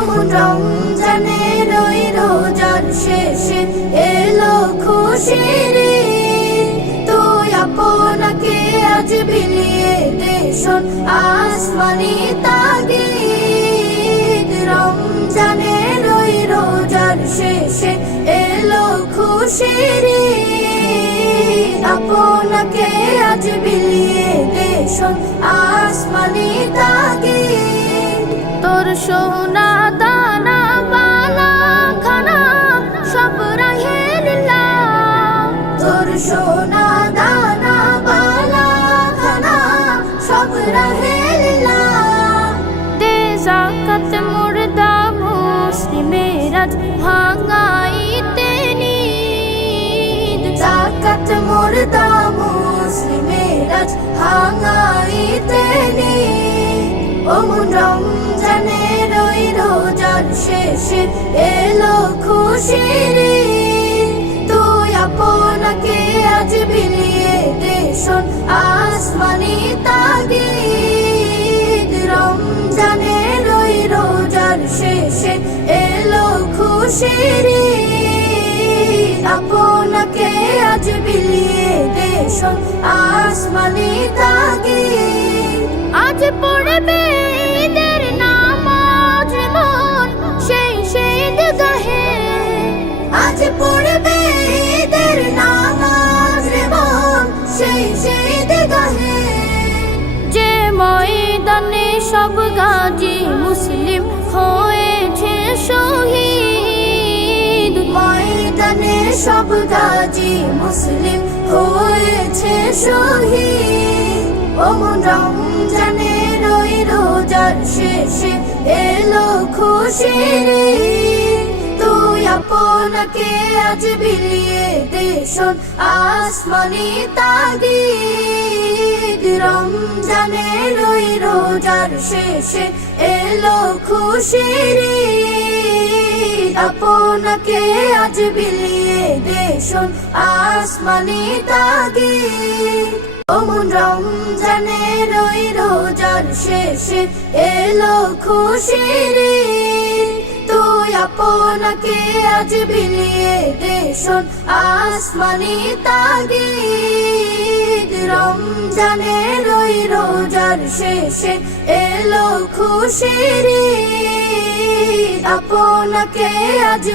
অমন রমজানের ওই রোজার শেষে এলো খুশির ঈদ। তুই আপনাকে আজ বিলিয়ে দে শোন আসমানি তাগিদ। রমজানের ওই রোজার শেষে এলো খুশির ঈদ। আপনাকে আজ বিলিয়ে দে শোন আসমানি তাগিদ। তোর সোনা দানা বালা খানা সব রাহে লিল্লাহ। তোর সোনা দানা বালা খানা সব রাহে লিল্লাহ। দে যাকাত মুর্দা মুসলিমের আজ ভাঙাইতে নিদ। যাকাত মুর্দা মুসলিমের আজ ভাঙাইতে নিদ। অমন রমজানের ওই রোজার শেষে এলো খুশির ঈদ। তুই আপনাকে আজ বিলিয়ে দে শোন আসমানি তাগিদ। রমজানের ওই রোজার শেষে এলো খুশির ঈদ। আপনাকে আজ বিলিয়ে দে শোন আসমানি তাগিদ। আজ পড়বে ঈদের নামাজ মন সেই ঈদগাহে। আজ পড়বে ঈদের নামাজ মন সেই ঈদগাহে। যে ময়দানে সব গাজী মুসলিম হয়েছে শহীদ। ময়দানে সব গাজী মুসলিম হয়েছে শহীদ। অমন রমজানের ওই রোজার শেষে এলো খুশির ঈদ। তুই আপনাকে আজ বিলিয়ে দে শোন আসমানি তাগিদ। রমজানের ওই রোজার শেষে এলো খুশির ঈদ। আপনাকে আজ বিলিয়ে দে শোন আসমানি তাগিদ। অমন রমজানের ওই রোজার শেষে এলো খুশির ঈদ। তুই আপনাকে আজ বিলিয়ে দে শোন আসমানি তাগিদ। রমজানের ওই রোজার শেষে এলো খুশির ঈদ। আপনাকে আজ